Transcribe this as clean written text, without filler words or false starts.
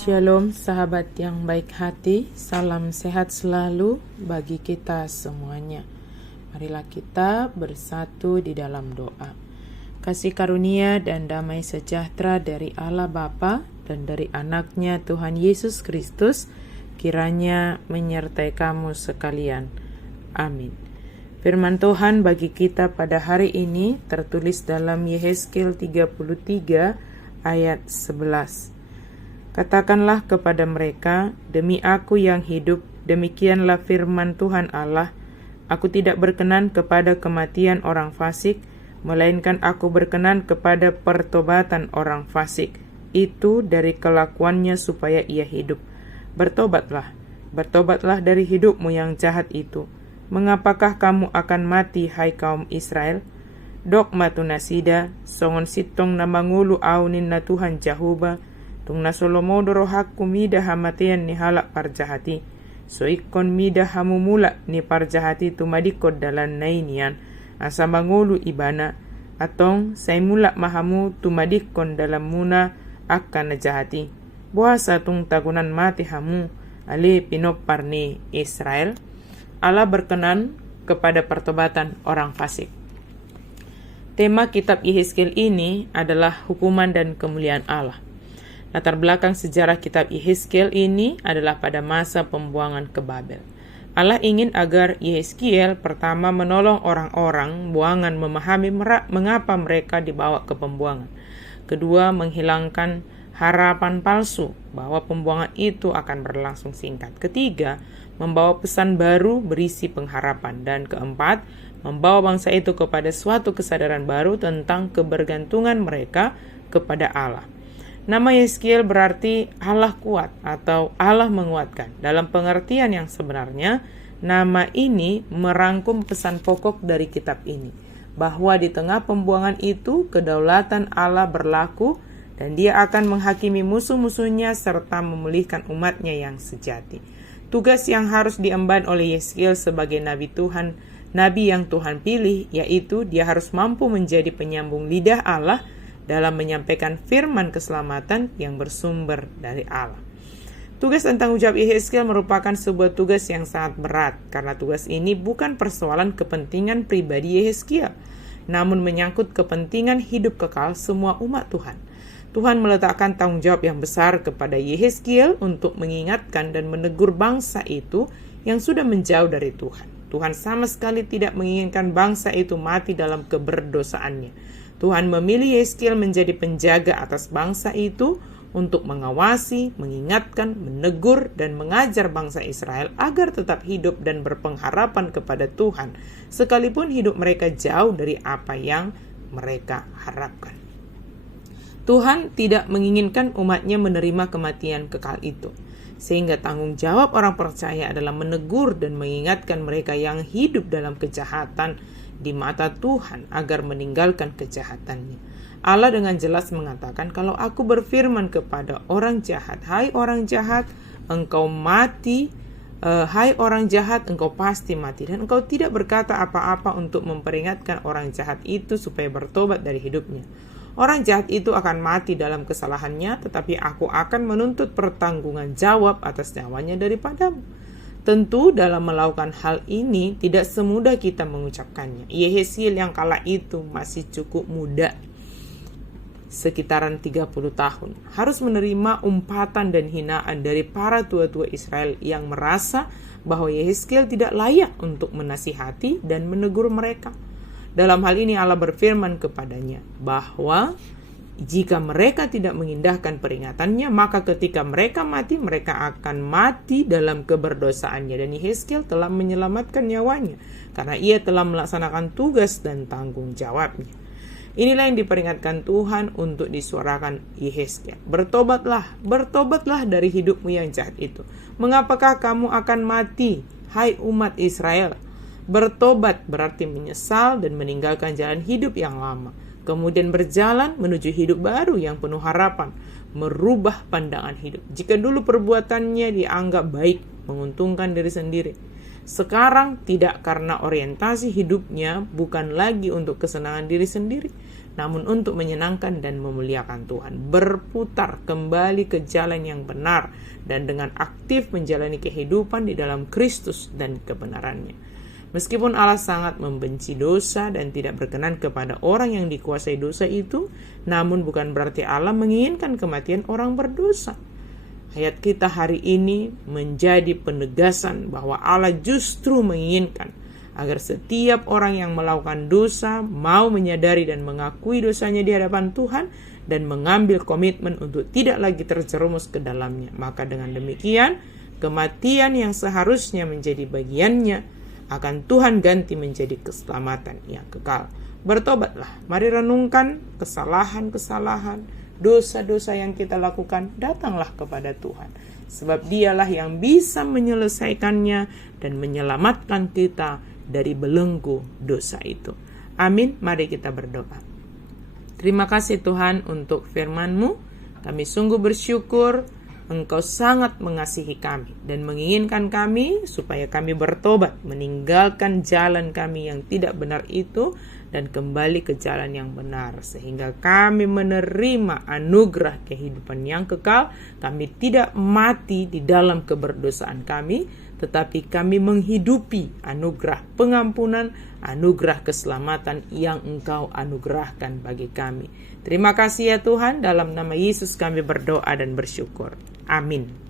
Shalom sahabat yang baik hati, salam sehat selalu bagi kita semuanya. Marilah kita bersatu di dalam doa. Kasih karunia dan damai sejahtera dari Allah Bapa dan dari anaknya Tuhan Yesus Kristus kiranya menyertai kamu sekalian. Amin. Firman Tuhan bagi kita pada hari ini tertulis dalam Yehezkiel 33 ayat 11. Katakanlah kepada mereka, demi aku yang hidup, demikianlah firman Tuhan Allah, aku tidak berkenan kepada kematian orang fasik, melainkan aku berkenan kepada pertobatan orang fasik, itu dari kelakuannya supaya ia hidup. Bertobatlah dari hidupmu yang jahat itu. Mengapakah kamu akan mati, hai kaum Israel? Dok matunasida, songon sitong na mangulu aunin na Tuhan Jahuba, tung na solomodoro hakku mida hamatian ni halak parjahati, so ikon mida hamumula ni parjahati tumadikod dalan nainian, asa mangulu ibana, atong say mula mahamu tumadikon dalam muna akan najahati. Buasa tung tagunan mati hamu, ali pinopar ni Israel. Allah berkenan kepada pertobatan orang fasik. Tema kitab Yehezkiel ini adalah hukuman dan kemuliaan Allah. Latar belakang sejarah kitab Yehezkiel ini adalah pada masa pembuangan ke Babel. Allah ingin agar Yehezkiel pertama menolong orang-orang buangan memahami mengapa mereka dibawa ke pembuangan. Kedua, menghilangkan harapan palsu bahwa pembuangan itu akan berlangsung singkat. Ketiga, membawa pesan baru berisi pengharapan. Dan keempat, membawa bangsa itu kepada suatu kesadaran baru tentang kebergantungan mereka kepada Allah. Nama Yehezkiel berarti Allah kuat atau Allah menguatkan. Dalam pengertian yang sebenarnya, nama ini merangkum pesan pokok dari kitab ini, bahwa di tengah pembuangan itu kedaulatan Allah berlaku dan dia akan menghakimi musuh-musuhnya serta memulihkan umatnya yang sejati. Tugas yang harus diemban oleh Yehezkiel sebagai nabi Tuhan, nabi yang Tuhan pilih, yaitu dia harus mampu menjadi penyambung lidah Allah dalam menyampaikan firman keselamatan yang bersumber dari Allah. Tugas dan tanggung jawab Yehezkiel merupakan sebuah tugas yang sangat berat, karena tugas ini bukan persoalan kepentingan pribadi Yehezkiel, namun menyangkut kepentingan hidup kekal semua umat Tuhan. Tuhan meletakkan tanggung jawab yang besar kepada Yehezkiel untuk mengingatkan dan menegur bangsa itu yang sudah menjauh dari Tuhan. Tuhan sama sekali tidak menginginkan bangsa itu mati dalam keberdosaannya. Tuhan memilih Yehezkiel menjadi penjaga atas bangsa itu untuk mengawasi, mengingatkan, menegur, dan mengajar bangsa Israel agar tetap hidup dan berpengharapan kepada Tuhan, sekalipun hidup mereka jauh dari apa yang mereka harapkan. Tuhan tidak menginginkan umatnya menerima kematian kekal itu, sehingga tanggung jawab orang percaya adalah menegur dan mengingatkan mereka yang hidup dalam kejahatan di mata Tuhan agar meninggalkan kejahatannya. Allah dengan jelas mengatakan, kalau aku berfirman kepada orang jahat, hai orang jahat, engkau mati, hai orang jahat, engkau pasti mati, dan engkau tidak berkata apa-apa untuk memperingatkan orang jahat itu supaya bertobat dari hidupnya. Orang jahat itu akan mati dalam kesalahannya, tetapi aku akan menuntut pertanggungan jawab atas nyawanya daripadamu. Tentu dalam melakukan hal ini tidak semudah kita mengucapkannya. Yehezkiel yang kala itu masih cukup muda, sekitaran 30 tahun, harus menerima umpatan dan hinaan dari para tua-tua Israel yang merasa bahwa Yehezkiel tidak layak untuk menasihati dan menegur mereka. Dalam hal ini Allah berfirman kepadanya bahwa jika mereka tidak mengindahkan peringatannya, maka ketika mereka mati, mereka akan mati dalam keberdosaannya. Dan Yehezkiel telah menyelamatkan nyawanya karena ia telah melaksanakan tugas dan tanggung jawabnya. Inilah yang diperingatkan Tuhan untuk disuarakan Yehezkiel. Bertobatlah dari hidupmu yang jahat itu. Mengapakah kamu akan mati, hai umat Israel? Bertobat berarti menyesal dan meninggalkan jalan hidup yang lama, kemudian berjalan menuju hidup baru yang penuh harapan, merubah pandangan hidup. Jika dulu perbuatannya dianggap baik, menguntungkan diri sendiri, sekarang tidak, karena orientasi hidupnya bukan lagi untuk kesenangan diri sendiri, namun untuk menyenangkan dan memuliakan Tuhan. Berputar kembali ke jalan yang benar dan dengan aktif menjalani kehidupan di dalam Kristus dan kebenarannya. Meskipun Allah sangat membenci dosa dan tidak berkenan kepada orang yang dikuasai dosa itu, namun bukan berarti Allah menginginkan kematian orang berdosa. Ayat kita hari ini menjadi penegasan bahwa Allah justru menginginkan agar setiap orang yang melakukan dosa mau menyadari dan mengakui dosanya di hadapan Tuhan dan mengambil komitmen untuk tidak lagi terjerumus ke dalamnya. Maka dengan demikian, kematian yang seharusnya menjadi bagiannya akan Tuhan ganti menjadi keselamatan yang kekal. Bertobatlah, mari renungkan kesalahan-kesalahan, dosa-dosa yang kita lakukan, datanglah kepada Tuhan. Sebab Dialah yang bisa menyelesaikannya dan menyelamatkan kita dari belenggu dosa itu. Amin, mari kita berdoa. Terima kasih Tuhan untuk firman-Mu. Kami sungguh bersyukur Engkau sangat mengasihi kami dan menginginkan kami supaya kami bertobat, meninggalkan jalan kami yang tidak benar itu dan kembali ke jalan yang benar, sehingga kami menerima anugerah kehidupan yang kekal. Kami tidak mati di dalam keberdosaan kami, tetapi kami menghidupi anugerah pengampunan, anugerah keselamatan yang Engkau anugerahkan bagi kami. Terima kasih ya Tuhan, dalam nama Yesus kami berdoa dan bersyukur. Amin.